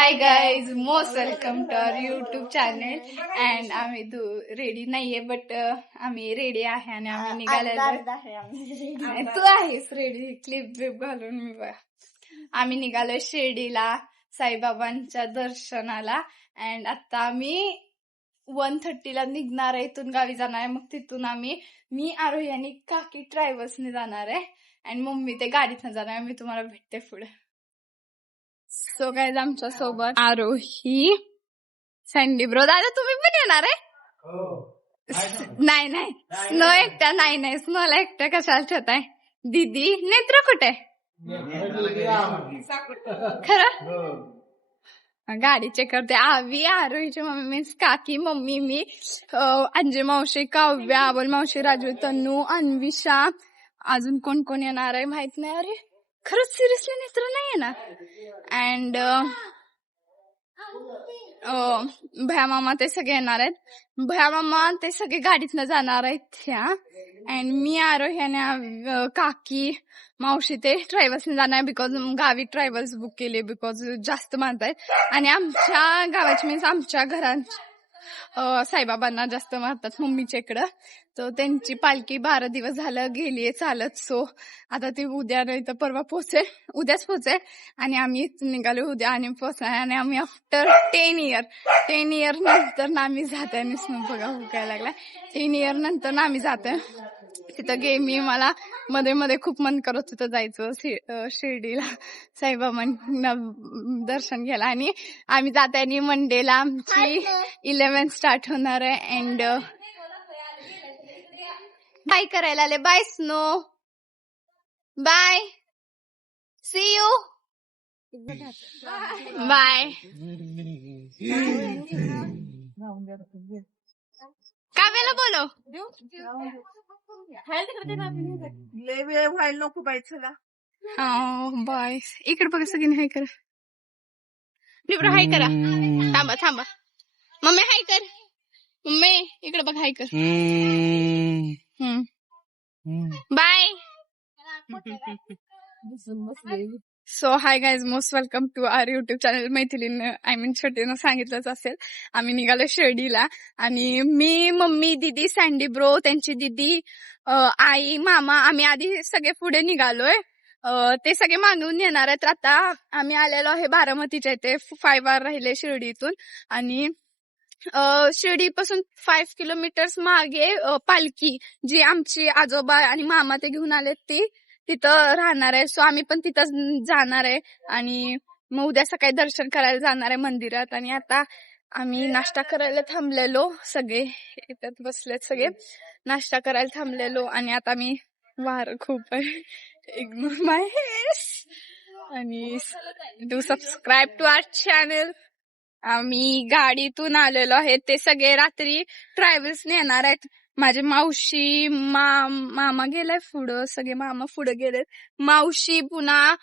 High guys, most welcome to our YouTube channel. And आम्ही ready नाहीये, but आम्ही ready आहे आणि आम्ही निघालेलो. तू आहेस रेडी, क्लिप बिप घालून मी बघा. आम्ही निघालोय शिर्डीला साईबाबांच्या दर्शनाला. अँड आता आम्ही 1:30 निघणार आहे, इथून गावी जाणार आहे. मग तिथून मी आरोही आणि काकी ट्रॅव्हल्सने जाणार आहे. अँड मम्मी ते गाडीतनं जाणार आहे. मी तुम्हाला भेटते पुढे. सो गाईज, आमच्या सोबत आरोही, सँडी ब्रो. दादा तुम्ही पण येणार आहे? नाही स्नो एकट्या नाही स्नोला एकट्या कशाला ठेवताय? दीदी नेत्र कुठे? खरं गाडी चेक करते. आवी, आरोहीची मम्मी मीन्स काकी, मम्मी, मी, अंजू मावशी, काव्या, अबोल मावशी, राजू, तनू, अन्विषा. अजून कोण कोण येणार आहे माहित नाही. अरे खरंच सिरियसली नेत्र नाही येणार. अँड भया मामा ते सगळे येणार आहेत. भया मामा ते सगळे गाडीतनं जाणार आहेत त्या. अँड मी, आरोही आणि काकी, मावशी ते ट्रॅव्हल्सने जाणार आहे. बिकॉज गावी ट्रॅव्हल्स बुक केले, बिकॉज जास्त मानत आहेत. आणि आमच्या गावाची मीन्स आमच्या घरात साईबाबांना जास्त मानतात मम्मीच्या इकडं. तर त्यांची पालखी 12 दिवस झालं गेलीये चालत. सो आता ती उद्या नाही तर परवा उद्याच पोहोचेल. आणि आम्ही निघालो उद्या आणि पोहोचणार. आणि आम्ही आफ्टर 10 इयर नंतर ना आम्ही जातोय. आणि स्नो बघा हुकायला लागलाय. 10 इयर नंतर ना आम्ही जातोय तिथं. मला मध्ये मध्ये खूप मन करत होतं जायचं शिर्डीला साईबाबांना दर्शन घ्यायला. आणि आम्ही जातोय आणि मंडेला आमची 11 स्टार्ट होणार आहे. अँड बाय करायला आले. Bye snow, bye, see you, bye. काव्याला बोलो. लय वेळ व्हायला नको बाई, चला. बाय. इकडे बघा सगळ्यांनी हाय करा. निबरा हाय करा. थांबा मम्मी हाय कर. मम्मी इकडे बघ हाय कर. Bye. So hi guys, most welcome to our YouTube channel. मैथिलीनं छोटीनं सांगितलंच असेल. आम्ही निघालो शिर्डीला. आणि मी, मम्मी, दीदी, सँडी ब्रो, त्यांची दीदी, आई, मामा, आम्ही आधी सगळे पुढे निघालोय. ते सगळे मागून येणार आहेत. आता आम्ही आलेलो आहे बारामतीच्या इथे. 5 आवर राहिले शिर्डीतून. आणि शिर्डीपासून 5 किलोमीटर्स मागे पालखी जी आमची आजोबा आणि मामा ते घेऊन आले ती तिथं राहणार आहे. सो आम्ही पण तिथंच जाणार आहे. आणि मग उद्या सकाळी दर्शन करायला जाणार आहे मंदिरात. आणि आता आम्ही नाश्ता करायला थांबलेलो, सगळे इथं बसलेत, सगळे नाश्ता करायला थांबलेलो. आणि आता मी वार खूप आहे, इग्नोर माय हेस. आणि do subscribe to our channel. आम्ही गाडीतून आलेलो आहे. ते सगळे रात्री ट्रॅव्हल्सने येणार आहेत. माझे मावशी, मामा गेलाय पुढं, सगळे मामा पुढे गेलेत. मावशी, पुन्हा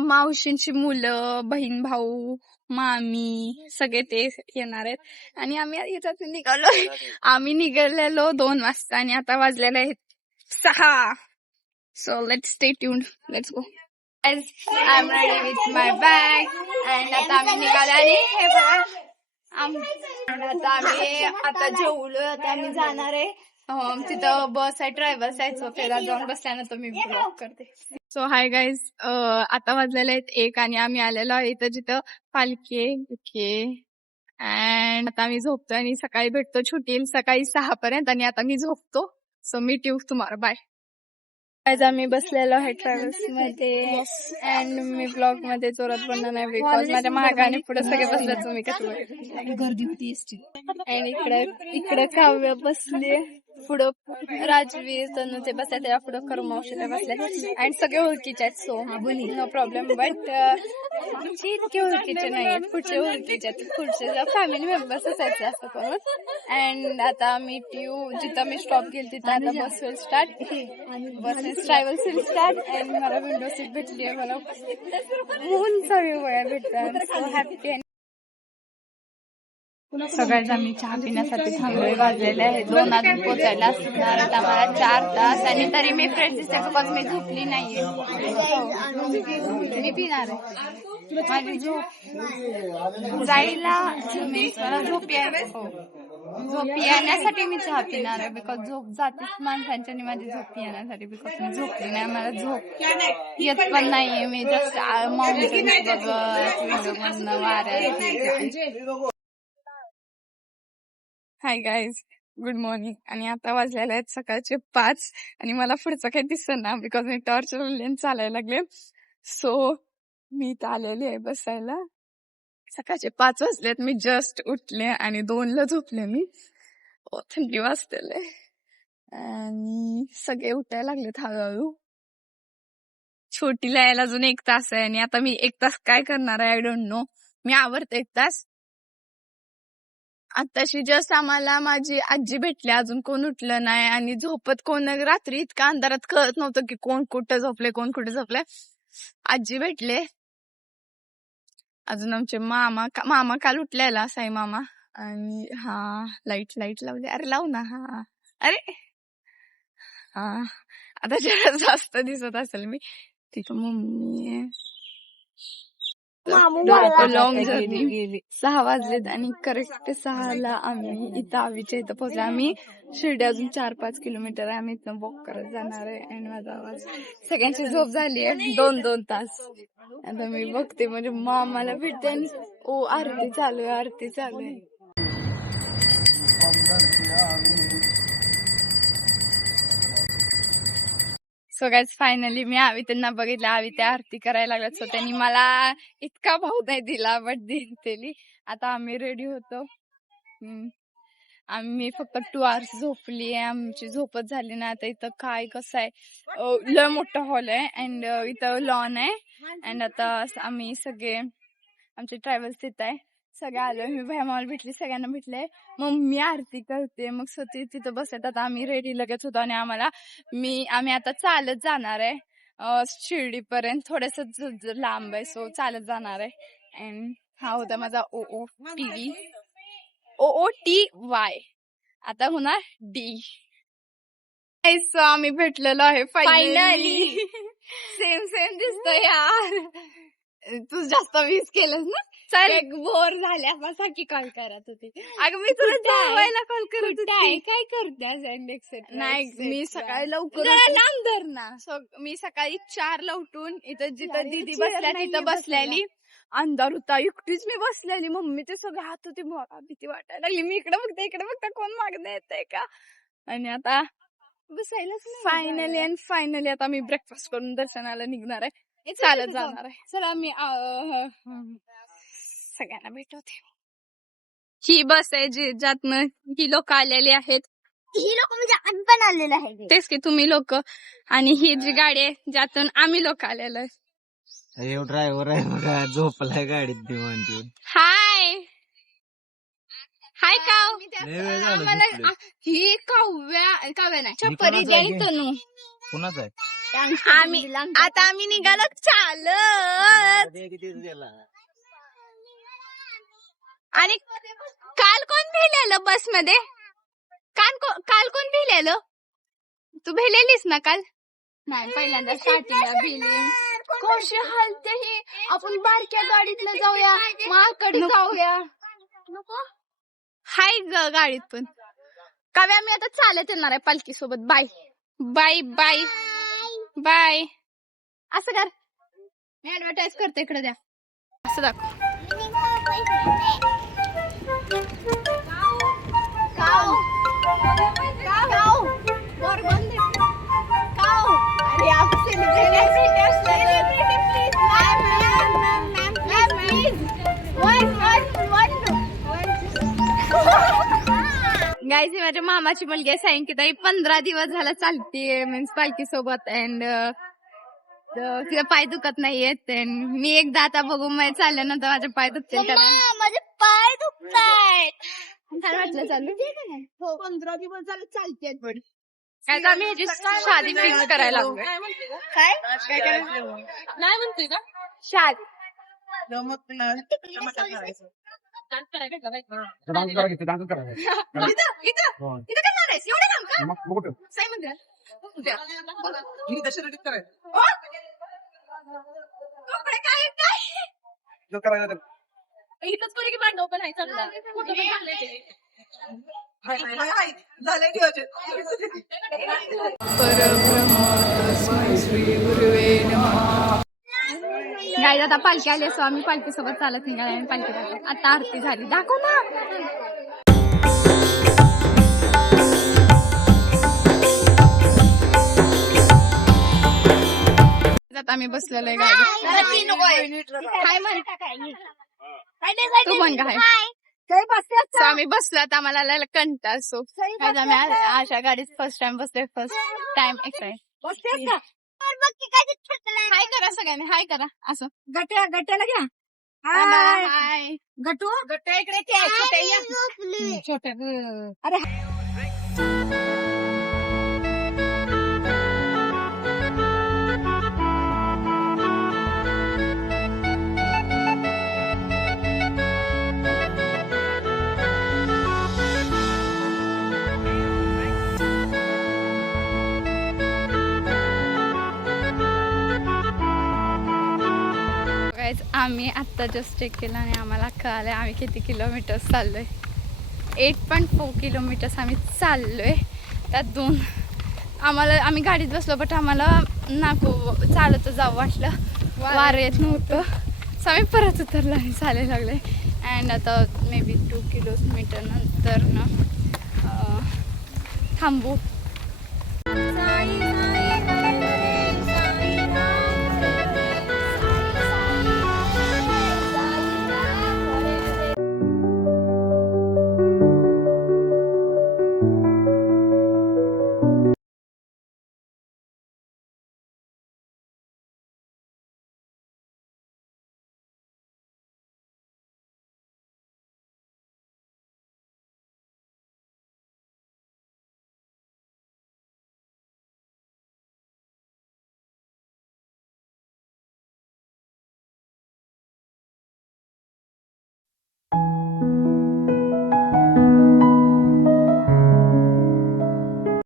मावशींची मुलं, बहीण भाऊ, मामी, सगळे ते येणार आहेत. आणि आम्ही याच्यात निघालोय. आम्ही निघालेलो 2 वाजता आणि आता वाजलेले आहेत 6. So let's stay tuned, let's go. I'm ready with my bag. And आता आम्ही निघालो. आणि हे बघा आता आम्ही आता जेवलोय. आता आम्ही जाणार आहे तिथं बस आहे, ट्रॅव्हल्स आहे. सो त्याला जाऊन बसल्यानंतर मी ब्लॉग करते. सो हाय गाईज, आता वाजलेले आहेत 1 आणि आम्ही आलेलो आहे इथं जिथं पालखी आहे. ओके. अँड आता आम्ही झोपतो आणि सकाळी भेटतो. छुटी येईल सकाळी 6 पर्यंत. आणि आता मी झोपतो. So meet you tomorrow. Bye. आज आम्ही बसलेलो आहे ट्रॅव्हल्स मध्ये. अँड मी ब्लॉग मध्ये जोरात बनणार नाही, बिकॉज माझ्या मागाने पुढे सगळे बसले. तुम्ही कसं गर्दी होती. अँड इकडे काव्य बसले, पुढं राजवीर, तनू ते बसले, त्याच्या पुढं करमावशी ते बसले. अँड सगळे ओळखीचे आहेत. So no problem. बट आमची इतके ओळखीचे नाही आहेत, पुढचे ओळखीचे आहेत. पुढचे फॅमिली मेंबर्सच आहेत जास्त करून. अँड आता मी जिथं मी स्टॉप केली तिथं आता bus will start. Bus travels will start. And मला विंडो सीट भेटली आहे. मला ऊन सगळे वया भेटतात. So happy. सगळ्याच आम्ही चहा पिण्यासाठी थांबलोय. वाजलेले आहे 2, अजून पोचायला असणार आता मला 4 तास. आणि तरी मी फ्रेश दिसते बिकॉज मी झोपली नाहीये. मी पिणार आहे. माझी झोप जायला मला झोप झोप येण्यासाठी मी चहा पिणार आहे. बिकॉज झोप जातेच माणसांच्या आणि माझी झोप येण्यासाठी. बिकॉज मी झोपली नाही, मला झोप येत पण नाहीये. मी जस्ट माउंटेन बघत वाऱ्यात. Hi guys, good morning. आणि आता वाजलेले आहेत सकाळचे 5 आणि मला पुढचं काही दिसना बिकॉज मी टॉर्च लावून चालायला लागले. सो मी इथं आलेली आहे बसायला. सकाळचे 5 वाजलेत. मी जस्ट उठले आणि 2ला झोपले मी. थंडी वाजतेले आणि सगळे उठायला लागलेत हळूहळू. छोटीला यायला अजून 1 तास आहे आणि आता मी 1 तास काय करणार आहे आय डोंट नो. मी आवरते 1 तास. आताशी जस्ट आम्हाला माझी आजी भेटली, अजून कोण उठलं नाही आणि झोपत कोण. रात्री इतका अंधारात कळत नव्हतं की कोण कुठं झोपले कोण कुठे झोपले. आजी भेटले. अजून आमचे मामा काल उठलेला, साई मामा. आणि लाईट लावली. अरे लाव ना. अरे आता जरा जास्त दिसत असेल मी. ठीक आहे. Mummy long journey. 6 वाजलेत आणि करेक्ट 6ला आम्ही इथं आवीच्या इथं पोहोचलो. आम्ही शिर्डी अजून 4-5 किलोमीटर आहे. आम्ही इथं वॉक करत जाणार आहे. आणि माझा आवाज, सगळ्यांची झोप झाली आहे 2-2 तास. आता मी बघते म्हणजे मामाला भेटते. आरती चालू आहे. सो गाईज फायनली मी आवी त्यांना बघितलं. आवी त्या आरती करायला लागल्यात. सो त्यांनी मला इतका भाव नाही दिला बट दिली. आता आम्ही रेडी होतो. आम्ही फक्त 2 आवर्स झोपली आहे. आमची झोपच झाली ना. आता इथं काय कसं आहे, लय मोठा हॉल आहे अँड इथं लॉन आहे. अँड आता आम्ही सगळे आमचे ट्रॅव्हल्स तिथं आहे. सगळे आलोय. मी भयामाला भेटली, सगळ्यांना भेटले. मग मी आरती करते, मग स्वतः तिथं बसत. आता आम्ही रेडी लगेच होतो आणि आम्ही आता चालत जाणार आहे शिर्डीपर्यंत. थोडस लांब आहे सो चालत जाणार आहे. अँड हा होता माझा OOTY. आता होणार D. आम्ही भेटलेलो आहे फायनली. सेम दिसतो यार. तू जास्त मिस केलंस ना. चल, बोर झाल्यापासून की कॉल करत होती. अगं मी तुला जेवायला कॉल करत होती. काय करते नाही. मी सकाळी लवकर लांब धर ना. मी सकाळी 4ला उठून इथं जिथं दीदी बसल्या तिथं बसलेली. अंधार होता, एकटीच मी बसलेली. मम्मी ते सगळे हात होते. मला भीती वाटायला लागली. मी इकडे बघते कोण मागणं येतंय का. आणि आता फायनली आता मी ब्रेकफास्ट करून दर्शनाला निघणार आहे. चालत जाणार आहे. चला मी सगळ्यांना भेटवते. ही बस आहे ज्यातनं ही लोक आलेली आहेत. ही लोक म्हणजे आम्ही पण आलेलो आहे. तेच की तुम्ही लोक. आणि ही जी गाडी आहे ज्यातून आम्ही लोक आलेलो आहे. ड्रायव्हर आहे बघा, झोपलाय गाडीत दिवाण देऊन. हाय काव. आम्हाला ही काव्या नाही छपरी द्याल तनू. कुणाच आहे? आम्ही निघालो चालत. आणि काल कोण भिलेलं बस मध्ये? काल कोण भिलेलं? तू भिलेलीस ना काल? नाही, पहिल्यांदा स्टार्टिंगला भिली. कशी हालते ही. आपण बारक्या गाडीतनं जाऊया, माकडे जाऊया. नको हाय गाडीत पण. काव्या मी आता चालत येणार आहे पालखी सोबत. Bye bye bye bye. असं कर, मी ऍडव्हर्टाईज करते. इकडे द्या, असं दाखव. गाईज ही माझ्या मामाची मुलगी आहे सायंकिता. 15 दिवस झाला चालतीये मीन्स पालखी सोबत. अँड तिला पाय दुखत नाहीयेत. मी एकदा आता बघू मी चालल्यानंतर माझे पाय दुखते. माझे पाय दुखतायत. काय वाटलं चालू? 15 दिवस झाले चालते. पण काय तर आम्ही ह्याची शादी फिक्स करायला लागलोय. काय नाही म्हणते का शादी. जमत नाही. डान्स करा घेते डान्स करा इथं करणार आहेस एवढं काम का मग कुठं साई मंदिरात कपडे काय काय करायचं इथंच कोणी की भांडव पण आहे चांगला कुठं पण चांगलं आहे गाईज आता पालखी आली असो आम्ही पालखी सोबत चालत निघाले आणि पालखी जातो आता आरती झाली दाखव ना आता आम्ही बसलेलो आहे गाडी काय म्हण तू म्हण काय So, आम्ही बसलो आता आम्हाला आलेला कंटाळ असो आम्ही अशा गाडीत फर्स्ट टाइम बसलोय फर्स्ट टाइम एक्साइट हाय करा सगळ्यांनी हाय करा असं गट्ट्याला घ्या हाय गटू गट्ट्या इकडे छोट्या अरे आम्ही आत्ता जस्ट चेक केलं आणि आम्हाला कळालं आम्ही किती किलोमीटर्स चाललोय 8.4 किलोमीटर्स आम्ही चाललोय त्यात आम्ही गाडीत बसलो बट आम्हाला नको चालत जावं वाटलं वारं येत नव्हतं सो आम्ही परत उतरलो आणि चालायला लागले अँड आता मे बी 2 किलोमीटर नंतर थांबू